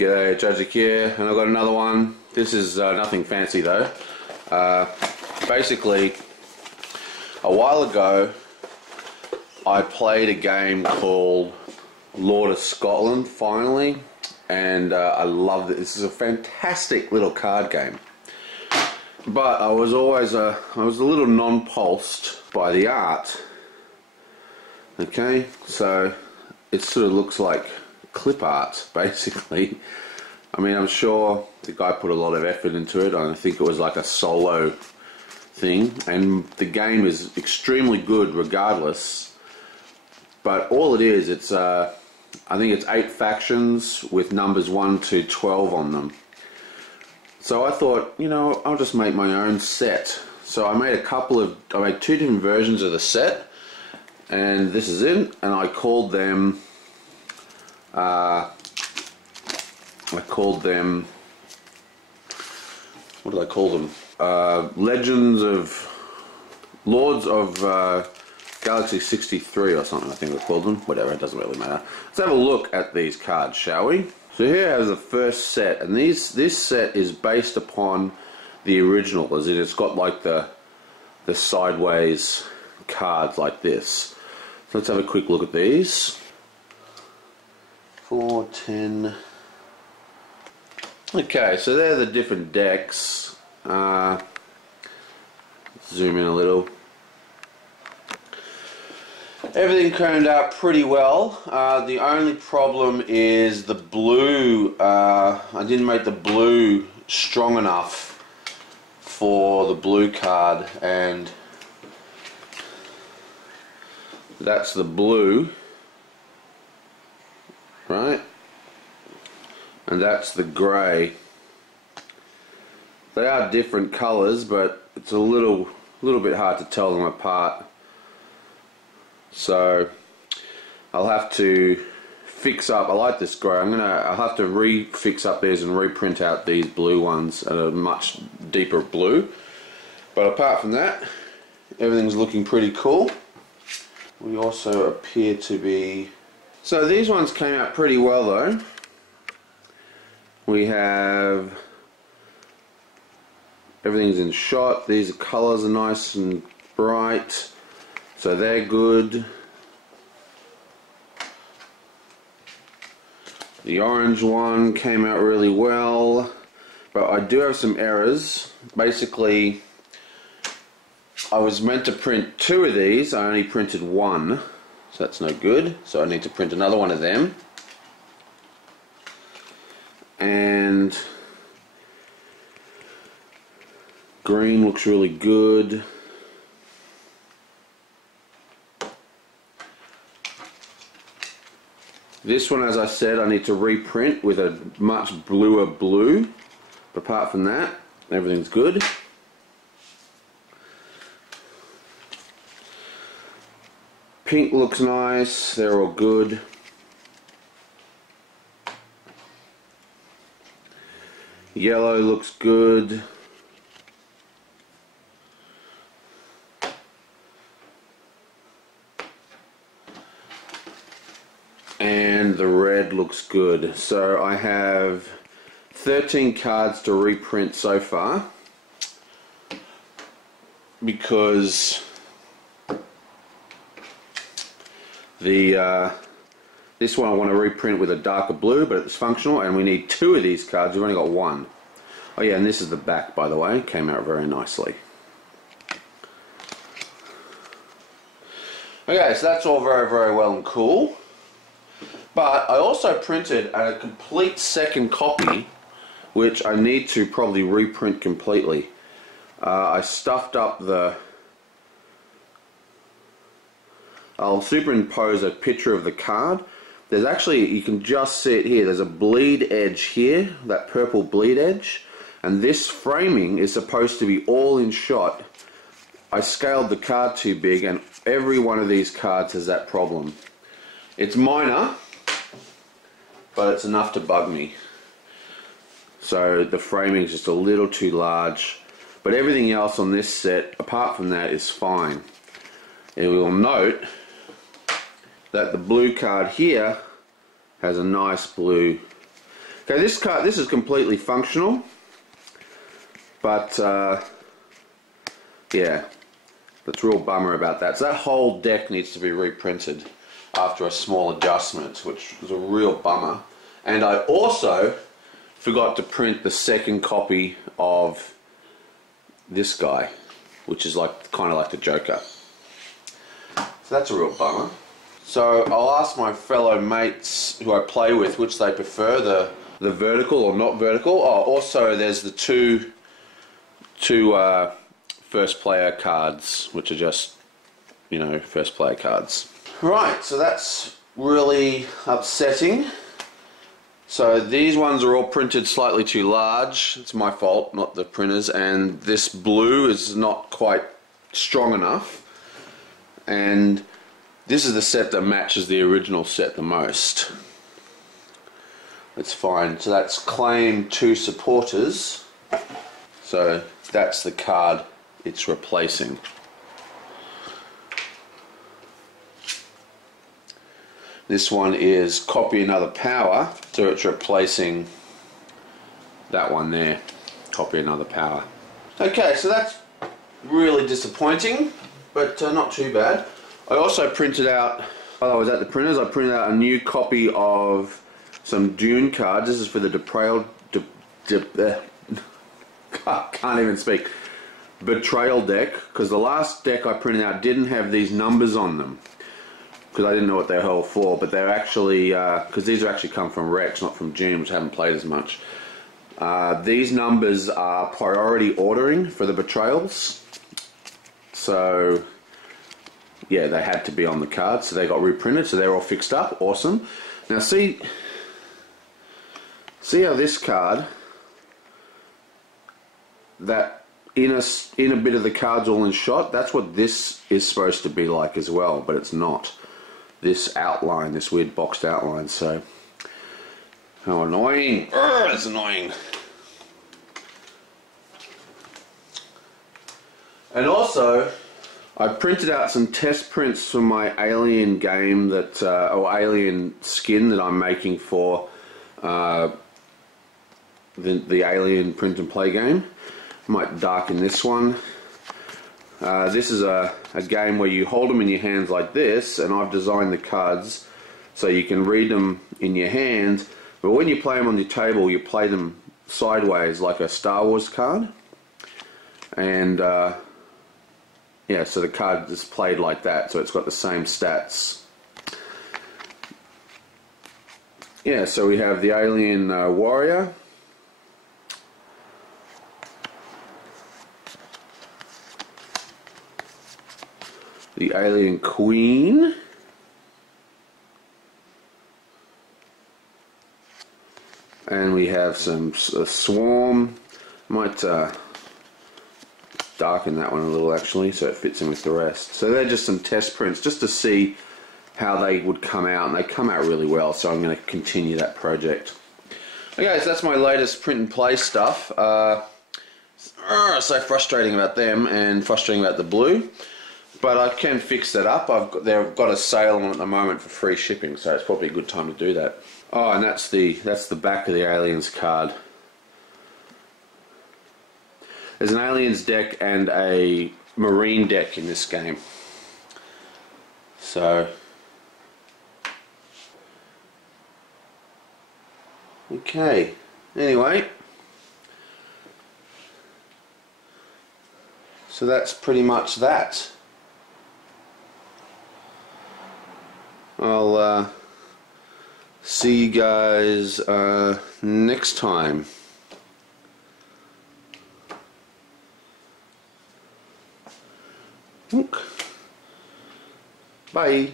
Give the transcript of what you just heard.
G'day, Judge here, and I've got another one. This is nothing fancy though. Basically, a while ago I played a game called Lord of Scotland finally, and I loved it. This is a fantastic little card game. But I was always a little nonplussed by the art. Okay, so it sort of looks like clip art, basically. I mean, I'm sure the guy put a lot of effort into it. I think it was like a solo thing, and the game is extremely good regardless. But all it is, it's I think it's 8 factions with numbers 1 to 12 on them. So I thought, you know, I'll just make my own set. So I made I made 2 different versions of the set, and this is it. And I called them what did I call them? Lords of Galaxy 63 or something, I think we called them. Whatever, it doesn't really matter. Let's have a look at these cards, shall we? So here is the first set, and this set is based upon the original, as it's got like the sideways cards like this. So let's have a quick look at these. 4, 10. Okay, so they're the different decks. Zoom in a little. Everything turned out pretty well. The only problem is the blue. I didn't make the blue strong enough for the blue card, and that's the blue, right? And that's the grey. They are different colours, but it's a little bit hard to tell them apart. So I'll have to fix up. I like this grey. I'll have to fix up these and reprint out these blue ones at a much deeper blue. But apart from that, everything's looking pretty cool. We also appear to be. So these ones came out pretty well though. We have everything's in shot. These colours are nice and bright, so they're good. The orange one came out really well, but I do have some errors. Basically, I was meant to print 2 of these. I only printed 1, so that's no good. So I need to print another one of them. And green looks really good. This one, as I said, I need to reprint with a much bluer blue. But apart from that, everything's good. Pink looks nice, they're all good. Yellow looks good. And the red looks good. So I have 13 cards to reprint so far, because this one I want to reprint with a darker blue, but it's functional, and we need 2 of these cards. We've only got 1. Oh yeah, and this is the back, by the way. Came out very nicely. Okay, so that's all very, very well and cool. But I also printed a complete second copy, which I need to probably reprint completely. I stuffed up the... I'll superimpose a picture of the card. There's actually, you can just see it here, there's a bleed edge here, that purple bleed edge, and this framing is supposed to be all in shot. I scaled the card too big, and every one of these cards has that problem. It's minor, but it's enough to bug me. So the framing is just a little too large, but everything else on this set, apart from that, is fine. And we will note that the blue card here has a nice blue Okay, this card, this is completely functional, but yeah, that's a real bummer about that. So that whole deck needs to be reprinted after a small adjustment, which was a real bummer. And I also forgot to print the second copy of this guy, which is like kind of like the Joker. So that's a real bummer. So I'll ask my fellow mates who I play with which they prefer, the vertical or not vertical. Oh, also there's the two first player cards, which are just, you know, first player cards. Right, so that's really upsetting. So these ones are all printed slightly too large. It's my fault, not the printers. And this blue is not quite strong enough. And this is the set that matches the original set the most. It's fine. So that's claim 2 supporters. So that's the card it's replacing. This one is copy another power, so it's replacing that one there. Copy another power. Okay, so that's really disappointing, but not too bad. I also printed out, while I was at the printers, I printed out a new copy of some Dune cards. This is for the can't even speak. Betrayal deck, because the last deck I printed out didn't have these numbers on them, because I didn't know what they were all for, but they're actually, because these are actually come from Rex, not from June, which I haven't played as much. These numbers are priority ordering for the betrayals, so yeah, they had to be on the card, so they got reprinted, so they're all fixed up. Awesome. Now see how this card, that in a bit of the cards all in shot, that's what this is supposed to be like as well, but it's not. This outline, this weird boxed outline, so how annoying. That's annoying. And also I printed out some test prints for my Alien game that or Alien skin that I'm making for the Alien print and play game. Might darken this one. This is a game where you hold them in your hands like this, and I've designed the cards so you can read them in your hand, but when you play them on your table, you play them sideways like a Star Wars card. And yeah, so the card is played like that, so it's got the same stats. Yeah, so we have the Alien Warrior, the Alien Queen, and we have a Swarm. Might darken that one a little actually, so it fits in with the rest. So they're just some test prints just to see how they would come out, and they come out really well, so I'm going to continue that project. Okay, so that's my latest print and play stuff. So frustrating about them and frustrating about the blue. But I can fix that up. They've got a sale on at the moment for free shipping, so it's probably a good time to do that. Oh, and that's the back of the Aliens card. There's an Aliens deck and a Marine deck in this game. So okay. Anyway, so that's pretty much that. I'll see you guys next time. Bye.